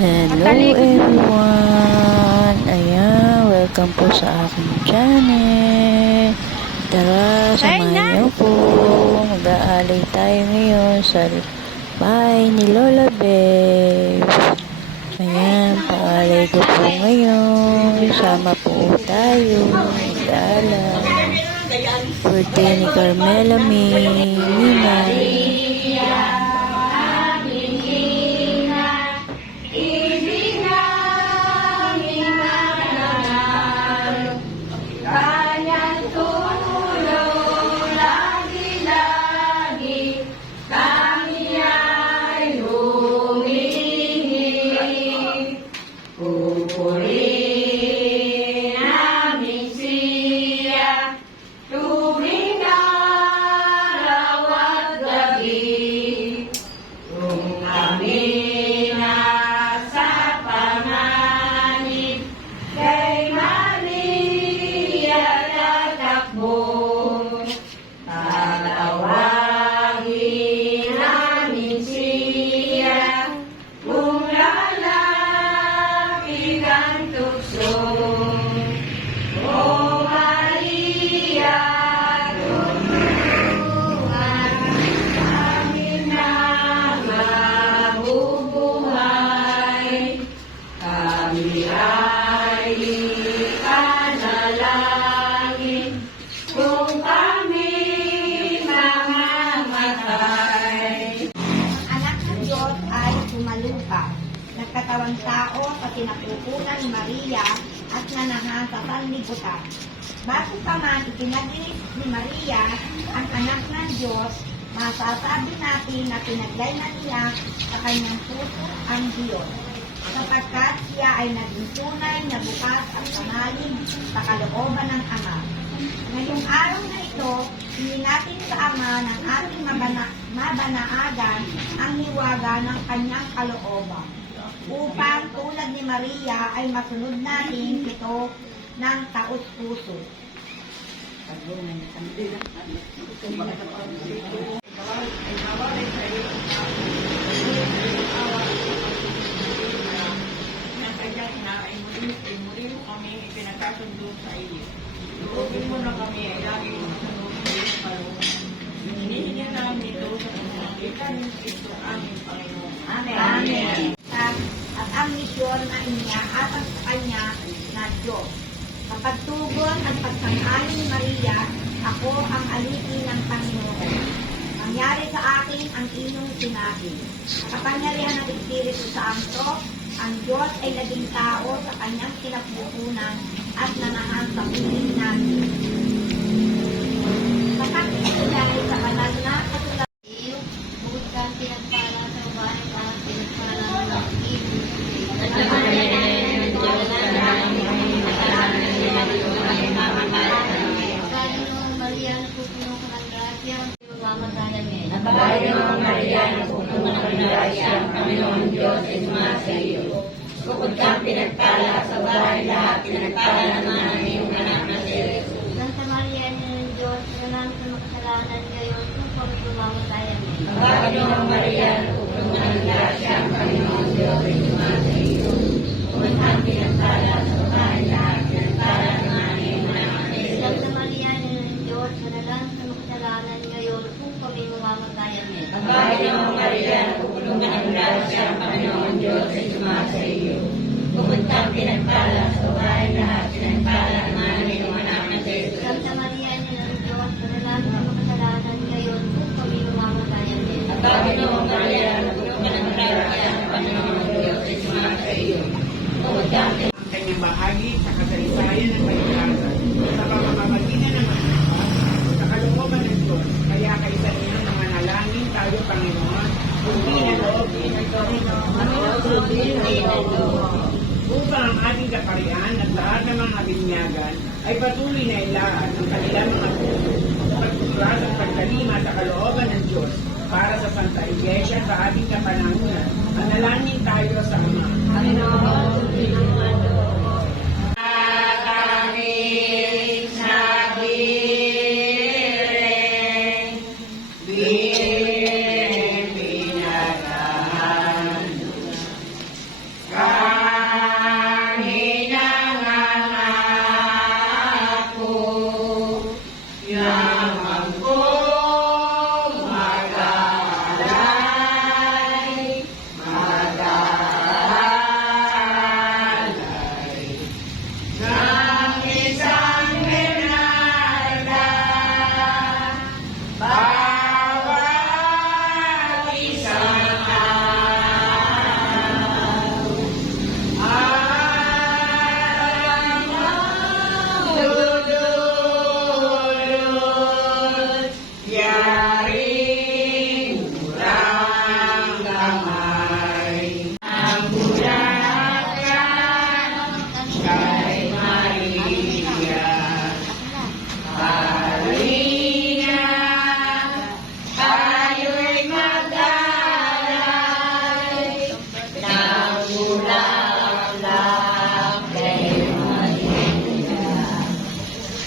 Hello everyone! Ayan, welcome po sa aking channel. Tara, samahan niyo po. Mag-aalay tayo ngayon sa bahay ni Lola Bev. Ayan, paalay ko po ngayon. Sama po tayo. Mag-aalay. Birthday ni Carmela Minay. Nagkatawang tao sa kinapupunan ni Maria at nanahan sa sanlibutan. Bago pa man ipinaglis ni Maria ang anak ng Diyos, masasabi natin na pinaglayman niya sa kanyang puso ang Diyos, sapagkat siya ay naging tunay na bukas ang panalig sa kalooban ng Ama. Ngayong araw na ito, hindi natin sa Ama ng ating mabanaagan ang hiwaga ng kanyang kalooban, upang tulad ni Maria ay masunod natin ito ng taos puso. Muli mo kami ipinagkasundo sa iyo. Lubin mo na kami ay lagi mo sa lubin ng kalooban. Hinihingi namin ito sa pamamagitan ng Kristo aming Panginoon. Amen. At ang misyon na iniaatang sa kanya na Diyos. Sa pagtugon at pagsanghaling ni Maria, ako ang alipin ng Panginoon. Mangyari sa akin ang inyong sinabi. Kapangyarihan ng Espiritu Santo, ang Diyos ay naging tao sa kanyang kinapupunan at nanahan sa piling natin. Sa kakikulay sa banal na katulad iyo, bukod kang pinagpala sa bahay at pinagpala ng iyo. Maria, napupuno ka ng grasya, mamatayan mo. Nabayan Maria, napupuno ka ng grasya, ang Panginoon Diyos ay sumasa iyo. Bukod kang pinagpala sa bahay lahat, pinagpala naman ang iyong anak na si Jesus. Santa Maria, ng Diyos, nalang sa makasalanan ngayon, kung kami mamatayan mo. Nabayan Maria, napupuno ka ng grasya, ang Panginoon Diyos ay sumasa iyo. Bukod kang pinagpala sa bahay lahat, pinagpala naman ang iyong anak na si Jesus. Santa Maria, ng Diyos, nalang sa makasalanan ngayon, kung kami mamatayan mo. Nabayan Maria, napupuno ka ng grasya, ang Panginoon Diyos ay sumasa iyo. Bukod kang pinagpala sa bahay lahat, pinagpala naman ang iyong anak na si Jesus. Santa Maria, ng Diyos, nalang sa makasalanan ngayon, kung kami mamatayan mo. Panginoong Maria, napuno ka ng grasya, ang Panginoon Diyos ay sumasa iyo. Bukod kang Ang kanyang bahagi sa kasaysayan ng kaligtasan sa pamamagitan ng mga sa kalooban ng Diyos. Kaya kaisa niya ng manalangin tayo, Panginoon, kundi na loob din ng upang ang ating kaparian at lahat ng mga binyagan ay patuloy na ilahan ng kanilang mga puso sa pagtutras at pagkalima sa kalooban ng Diyos para sa Santa Iglesia sa ating kapanahunan. Manalangin tayo sa Ama. Panginoon, bulaklak kay Maria.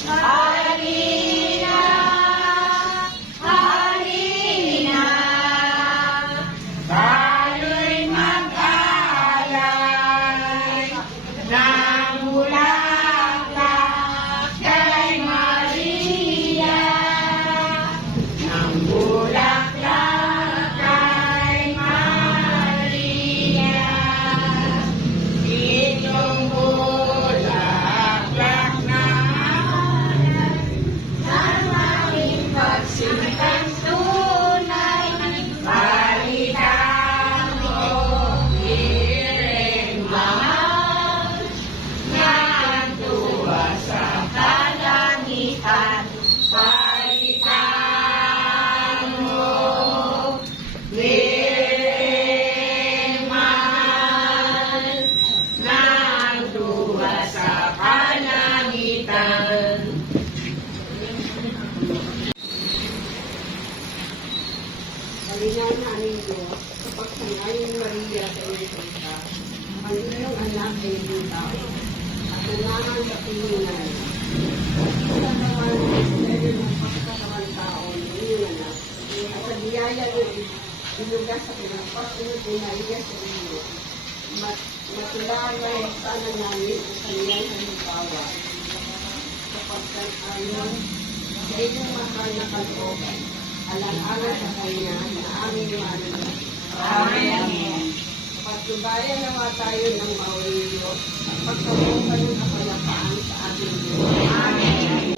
Halina, halina, tayo'y mag-alay ng bulaklak kay Maria, ng bulaklak kay Maria. Itong bulaklak na ng aming pagsimulang tunay, palitan mo, hiring mahal, na ang tuwa sa kalangitan. Palitan mo, hiring mahal, na ang tuwa sa kalangitan. Kalinaw namin Diyos, sa pagsangayon Maria sa iyong salita, ang iyong anak ay iyong tao, at nanangan sa pilingan. Sa naman ay pwede ng pagkatawan tao ng iyong anak, at sa biyaya ng ilugas sa pinagpasunod ni Maria sa iyo. Matulagay sana namin ang kaniyang halimbawa, sapagkat ayon sa iyong mahal na kalooban, alang-alang sa kanya na aming mahalala. Amen. Pagtubayan nawa tayo ng mawilo at pagkabukan ng kapayapaan sa ating Diyos. Amen.